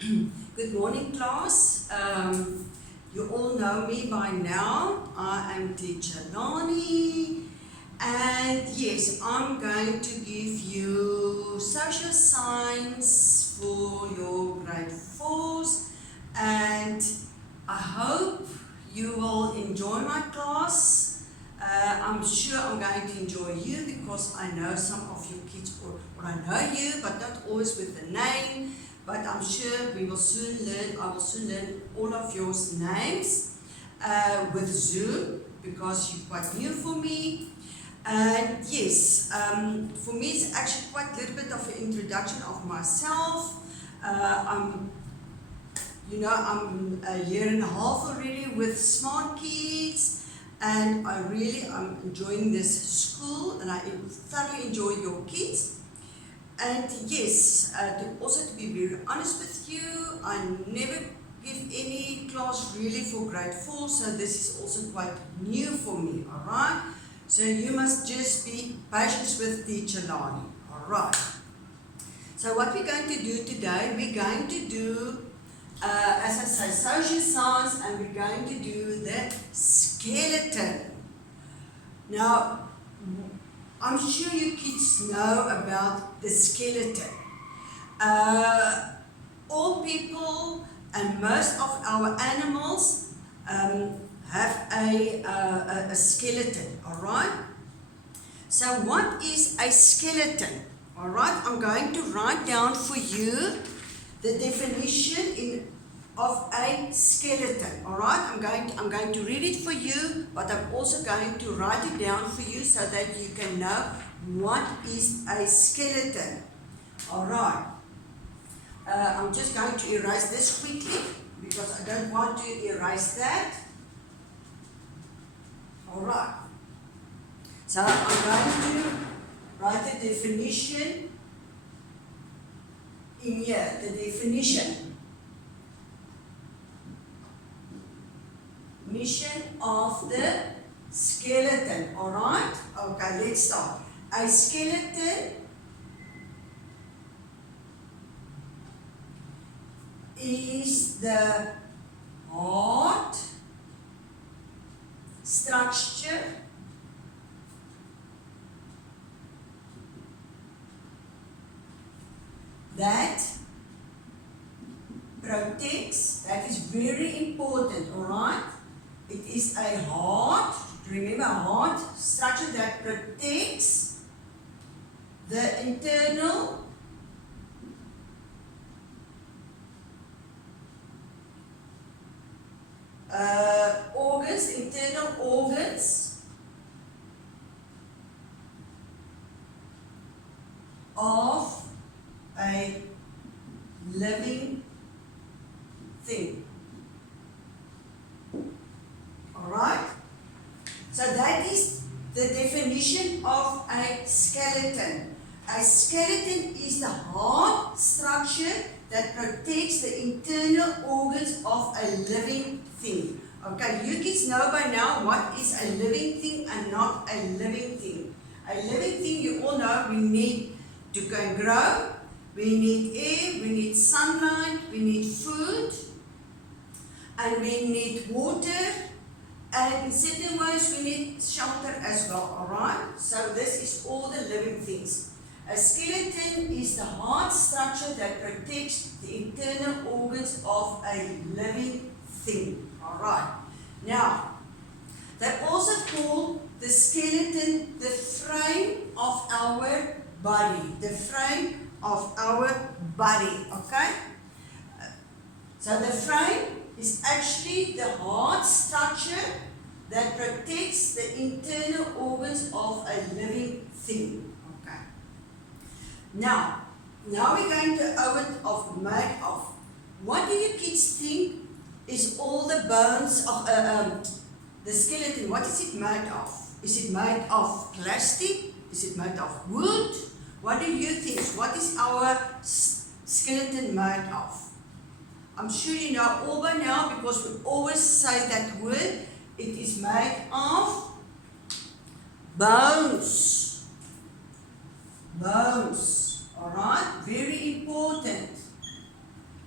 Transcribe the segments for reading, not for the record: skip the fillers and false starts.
Good morning, class. You all know me by now. I am teacher Lani, and yes, I'm going to give you social science for your grade 4s, and I hope you will enjoy my class. I'm sure I'm going to enjoy you because I know some of you kids, or I know you, but not always with the name. But I'm sure we will soon learn, I will soon learn all of your names with Zoom, because you're quite new for me. And yes, for me it's actually quite a little bit of an introduction of myself. I'm a year and a half already with Smart Kids, and I'm enjoying this school, and I thoroughly enjoy your kids. And yes, to be very honest with you, I never give any class really for grade 4, so this is also quite new for me, alright? So you must just be patient with teacher Lani, alright? So what we're going to do today, we're going to do, as I say, social science, and we're going to do the skeleton. Now, I'm sure you kids know about the skeleton. All people and most of our animals have a skeleton, alright? So what is a skeleton? Alright, I'm going to write down for you the definition of a skeleton. Alright, I'm going to read it for you, but I'm also going to write it down for you so that you can know what is a skeleton. Alright, I'm just going to erase this quickly because I don't want to erase that. Alright, so I'm going to write the definition in here, the definition of the skeleton, alright? Okay, let's start. A skeleton is the hard structure that protects, that is very important, alright? It is a hard, remember, hard structure that protects the internal internal organs of a living thing. Alright? So that is the definition of a skeleton. A skeleton is the hard structure that protects the internal organs of a living thing. Okay, you kids know by now what is a living thing and not a living thing. A living thing, you all know, we need to go and grow, we need air, we need sunlight, we need food, and we need water, and in certain ways we need shelter as well, alright? So this is all the living things. A skeleton is the hard structure that protects the internal organs of a living thing, alright? Now, they also call the skeleton the frame of our body, the frame of our body, okay? So the frame is actually the hard structure that protects the internal organs of a living thing. Okay. Now we're going to made of. What do you kids think is all the bones of the skeleton? What is it made of? Is it made of plastic? Is it made of wood? What do you think? What is our skeleton made of? I'm sure you know all by now because we always say that word. It is made of bones. Bones. Alright? Very important.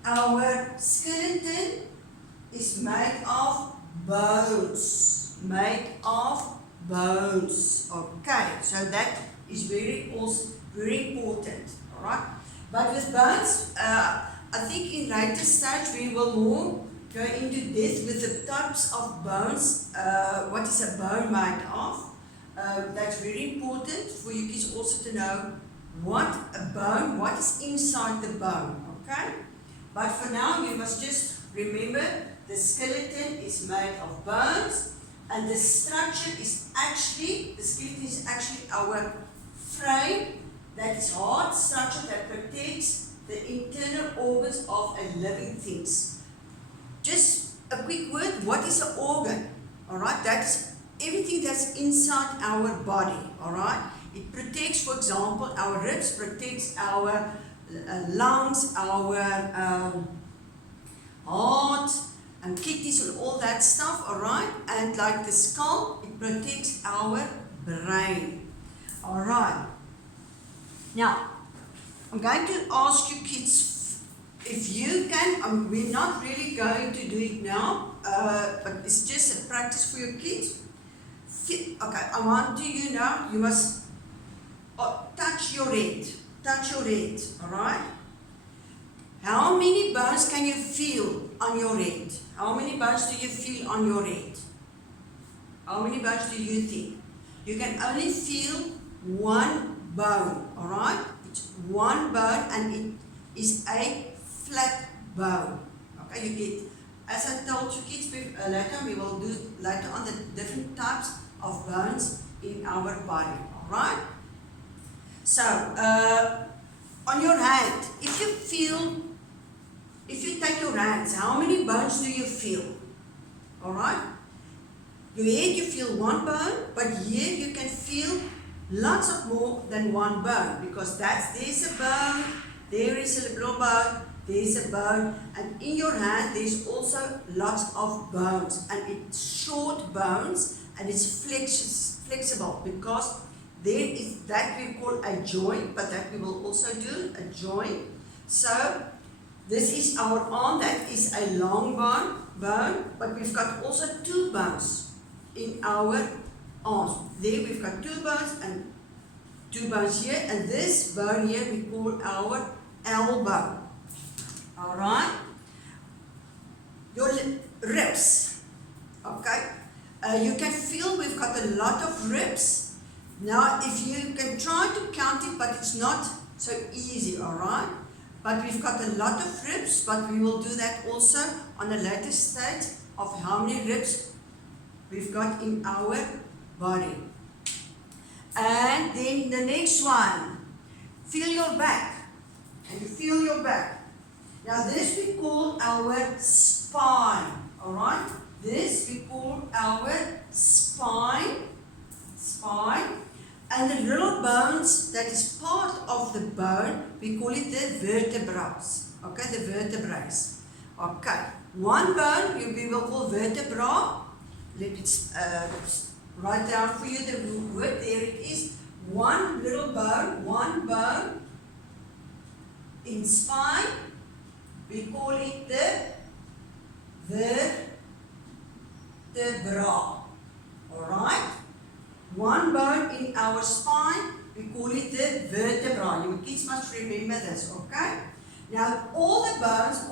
our skeleton is made of bones. Made of bones. Okay, so that is very important. Alright. But with bones, I think in later stage we will more go into depth with the types of bones. What is a bone made of? That's very important for you kids also to know what a bone, what is inside the bone. Okay? But for now, you must just remember the skeleton is made of bones, and the structure is actually, the skeleton is actually our frame, that is hard structure that protects the internal organs of a living things. Just a quick word, what is an organ? Alright, that's everything that's inside our body. Alright, it protects, for example, our ribs, protects our lungs, our heart and kidneys and all that stuff, alright? And like the skull, it protects our brain. Alright. Now, I'm going to ask you kids if you can, we're not really going to do it now, but it's just a practice for your kids. Okay, I want you now, you must touch your head. Touch your head, alright? How many bones can you feel on your head? How many bones do you feel on your head? How many bones do you think? You can only feel one bone, alright? It's one bone and it is a flat bone. Okay, you get, as I told you kids, later we will do later on the different types of bones in our body, alright? So, on your hand, if you take your hands, how many bones do you feel? Alright? Your head you feel one bone, but here you can feel lots of more than one bone, because there's a bone, there is a little bone, there's a bone, and in your hand there's also lots of bones, and it's short bones and it's flexible, because there is that we call a joint, but that we will also do a joint. So this is our arm, that is a long bone, but we've got also two bones in our arms. There we've got two bones and two bones here, and this bone here we call our elbow. Alright? Your ribs. Okay? You can feel we've got a lot of ribs. Now, if you can try to count it, but it's not so easy, alright? But we've got a lot of ribs, but we will do that also on a later stage of how many ribs we've got in our body. And then the next one, feel your back. And you feel your back. Now this we call our spine, alright? This we call our spine. And the little bones that is part of the bone, we call it the vertebrae. Okay, the vertebrae. Okay, one bone we will call vertebra. Let me write down for you the word. There it is. One little bone, one bone in spine. We call it the vertebra. Alright? One bone in our spine, we call it the vertebra. You kids must remember this, okay? Now, all bones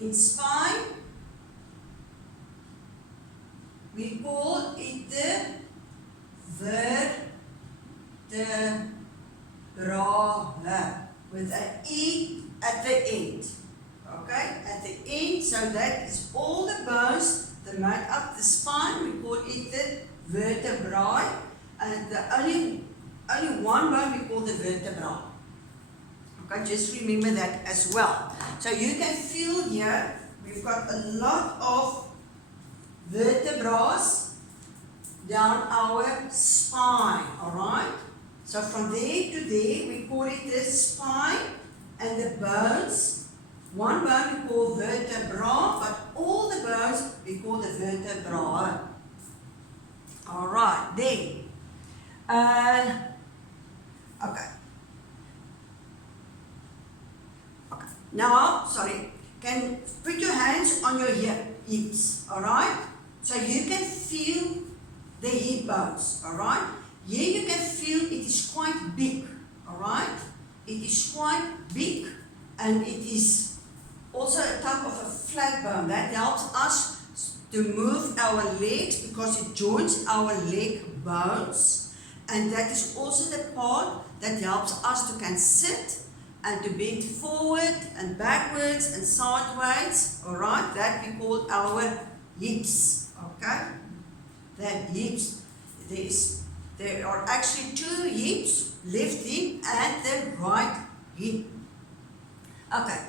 in spine, we call it the vertebra with an E at the end. Okay, at the end, so that is all the bones that make up the spine. We call it the vertebrae, and the only one bone we call the vertebra. Okay, just remember that as well. So you can feel here, we've got a lot of vertebrae down our spine, alright? So from there to there, we call it the spine, and the bones. One bone we call vertebra, but all the bones we call the vertebrae. Alright, then. Okay. Now, sorry, can put your hands on your hips, alright? So you can feel the hip bones, alright? Here you can feel it is quite big, alright? It is quite big and it is also a type of a flat bone. That helps us to move our legs because it joins our leg bones, and that is also the part that helps us to can sit and to bend forward and backwards and sideways, alright? That we call our hips, okay? That hips, there are actually two hips, left hip and the right hip. Okay,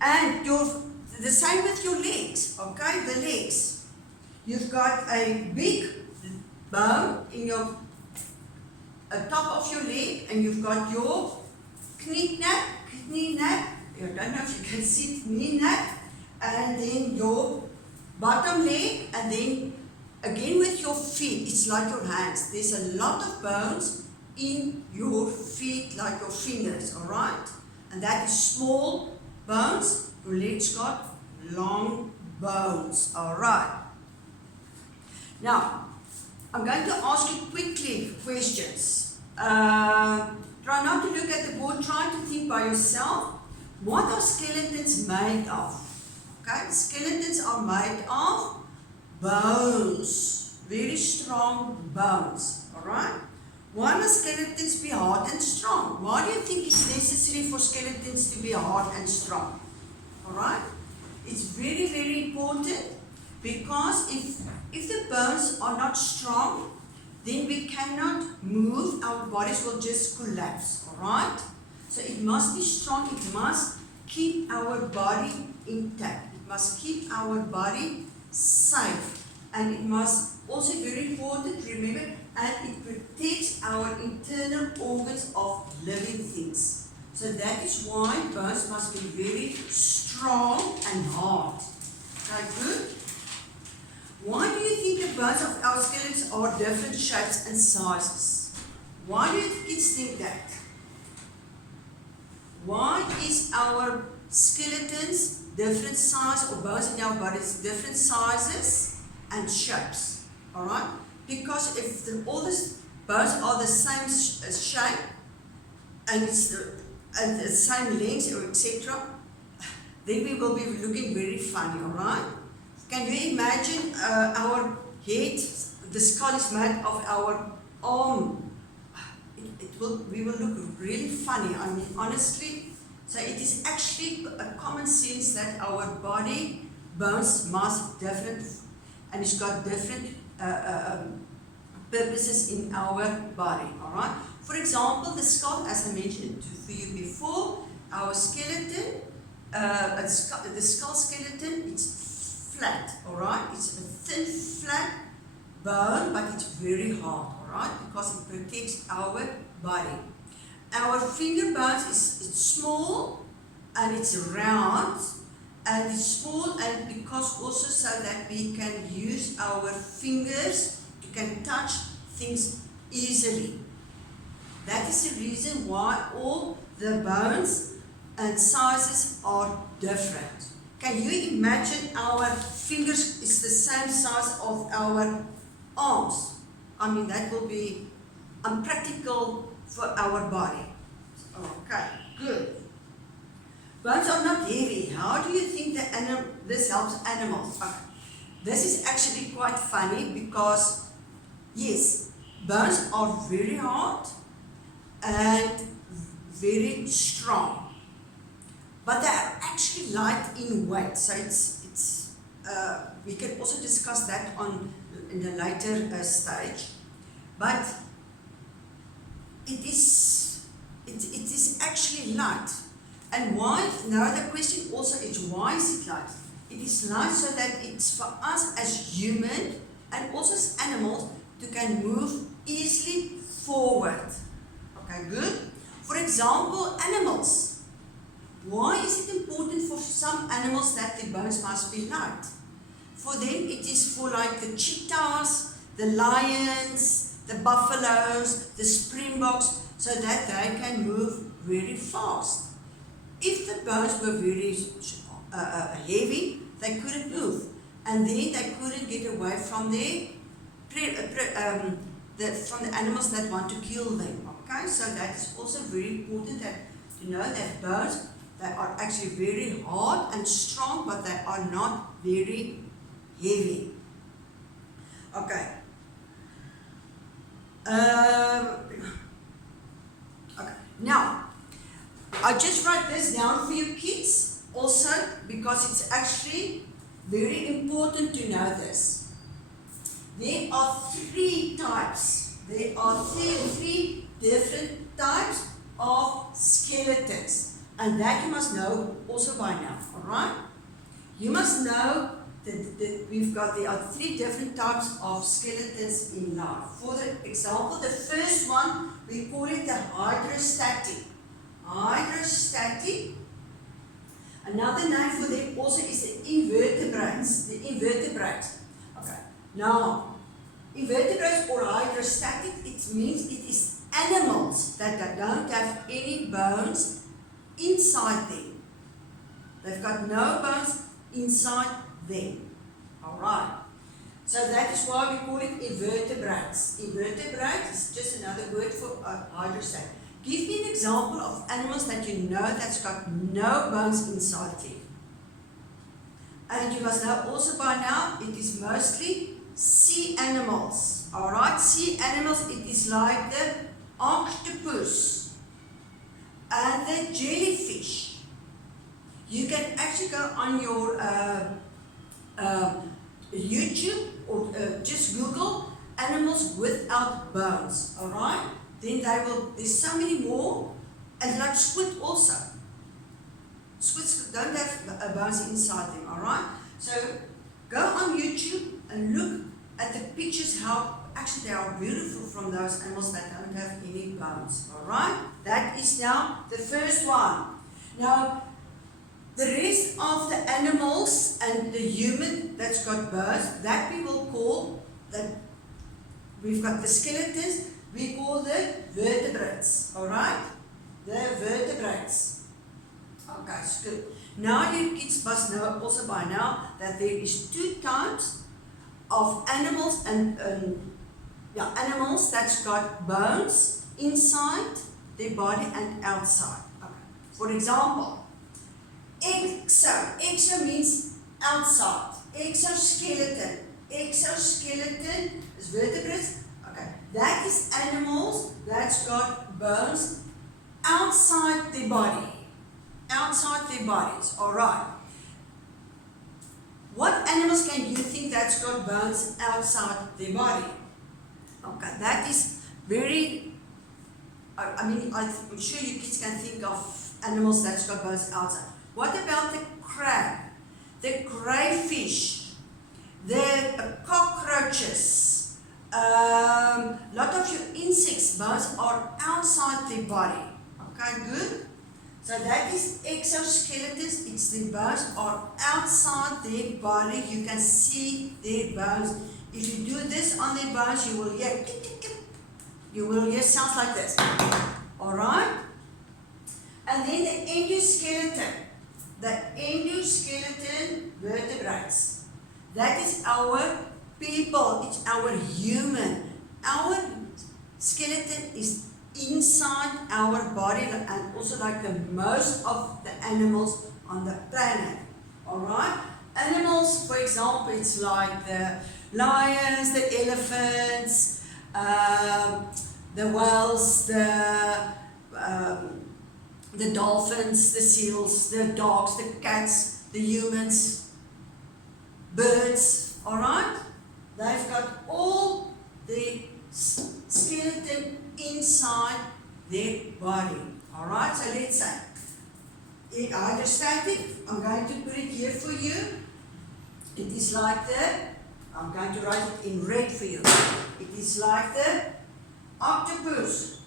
and the same with your legs, okay? The legs. You've got a big bone in your top of your leg, and you've got your knee nap, I don't know if you can see it, knee nap, and then your bottom leg, and then again with your feet, it's like your hands. There's a lot of bones in your feet, like your fingers, alright? And that is small bones. Your legs got long bones, alright? Now, I'm going to ask you quickly questions. Try not to look at the board, try to think by yourself. What are skeletons made of? Okay, skeletons are made of bones, very strong bones, alright? Why must skeletons be hard and strong? Why do you think it's necessary for skeletons to be hard and strong? Alright? It's very, very important because if the bones are not strong, then we cannot move, our bodies will just collapse, alright? So it must be strong, it must keep our body intact, it must keep our body safe, and it must also, very important, remember, and it protects our internal organs of living things. So that is why bones must be very strong and hard. Okay, good? Why do you think the bones of our skeletons are different shapes and sizes? Why do you kids think that? Why is our skeletons different size, or bones in our bodies different sizes and shapes? Alright? Because if all the bones are the same shape and it's the same length, or etc., then we will be looking very funny, alright? Can you imagine our head, the skull is made of our arm. We will look really funny, I mean, honestly. So it is actually a common sense that our body bones must different, and it's got different purposes in our body, alright? For example, the skull, as I mentioned to you before, our skeleton, the skull skeleton, it's flat, alright? It's a thin, flat bone, but it's very hard, alright? Because it protects our body. Our finger bones is small and it's round, and it's small, and because also so that we can use our fingers to can touch things easily. That is the reason why all the bones and sizes are different. Can you imagine our fingers is the same size of our arms? I mean, that will be unpractical for our body. Okay, good. Bones are not heavy. How do you think this helps animals? Okay. This is actually quite funny because, yes, bones are very hard and very strong, but they are actually light in weight. So we can also discuss that in the later stage. But it is actually light. And why? Now the question also is, why is it light? It is light so that it's for us as human and also as animals to can move easily forward. Okay, good. For example, animals. Why is it important for some animals that the bones must be light? For them it is for like the cheetahs, the lions, the buffaloes, the springboks, so that they can move very fast. if the bones were very heavy, they couldn't move, and then they couldn't get away from from the animals that want to kill them. Okay, so that is also very important that to know that bones, they are actually very hard and strong, but they are not very heavy. Okay. Okay. Now, I just write this down for you kids also because it's actually very important to know this. There are three types. There are three different types of skeletons. And that you must know also by now, alright? You must know that there are three different types of skeletons in life. For example, the first one, we call it the hydrostatic. Hydrostatic. Another name for them also is the invertebrates. The invertebrates. Okay. Now, invertebrates or hydrostatic, it means it is animals that don't have any bones inside them. They've got no bones inside them. Alright. So that is why we call it invertebrates. Invertebrates is just another word for hydrostatic. Give me an example of animals that you know that's got no bones inside them. And you must know also by now, it is mostly sea animals. Alright, sea animals, it is like the octopus and the jellyfish. You can actually go on your YouTube or just Google animals without bones. Alright? Then there's so many more, and like squid also. Squids don't have bones inside them, alright? So go on YouTube and look at the pictures, how actually they are beautiful from those animals that don't have any bones, alright? That is now the first one. Now, the rest of the animals and the human that's got bones, that we will call, that we've got the skeletons, we call the vertebrates, alright? The vertebrates. Okay, so good. Now you kids must know also by now that there is two types of animals and animals that's got bones inside their body and outside. Okay. For example, exo means outside. Exoskeleton. Exoskeleton is vertebrates. Okay, that is animals that's got bones outside their body. Outside their bodies, alright. What animals can you think that's got bones outside their body? Okay, that is very, I'm sure you kids can think of animals that's got bones outside. What about the crab, the crayfish, the cockroaches? Lot of your insects' bones are outside their body. Okay, good. So that is exoskeletons. It's the bones are outside their body. You can see their bones. If you do this on their bones, you will hear tick, tick, tick. You will hear sounds like this. Alright? And then the endoskeleton. The endoskeleton vertebrates. That is our people. It's our human. Our skeleton is inside our body and also like the most of the animals on the planet. Alright? Animals, for example, it's like the lions, the elephants, the whales, the dolphins, the seals, the dogs, the cats, the humans, birds. Alright? They've got all the skeleton inside their body. Alright, so let's say hydrostatic, I'm going to put it here for you. It is like I'm going to write it in red for you. It is like the octopus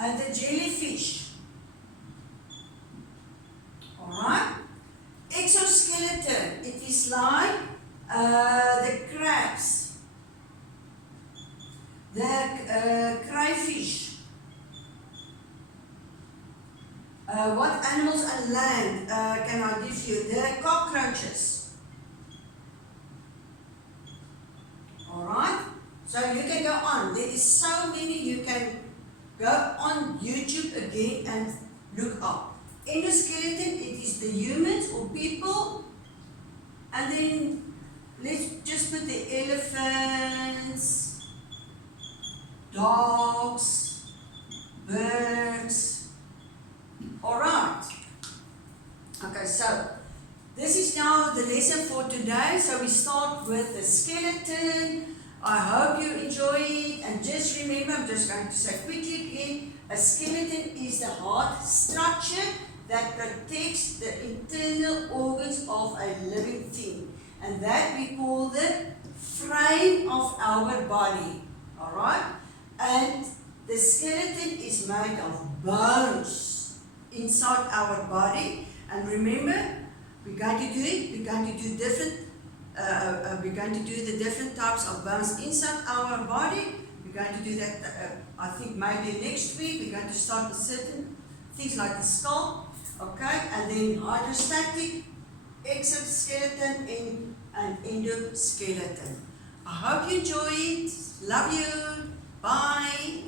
and the jellyfish. Alright? Exoskeleton, it is like the crabs, the crayfish, What animals on land can I give you? The cockroaches. Alright? So you can go on. There is so many you can go on YouTube again and look up. Endoskeleton, it is the humans or people. And then let's just put the elephants, dogs, birds. Alright. Okay, so this is now the lesson for today. So we start with the skeleton. I hope you enjoy it. And just remember, I'm just going to say quickly again, a skeleton is the hard structure that protects the internal organs of a living thing. And that we call the frame of our body. Alright? And the skeleton is made of bones inside our body. And remember, we're going to do it. We're going to do the different types of bones inside our body. We're going to do that, I think maybe next week. We're going to start with certain things like the skull. Okay, and then hydrostatic, exoskeleton, and endoskeleton. I hope you enjoy it. Love you. Bye.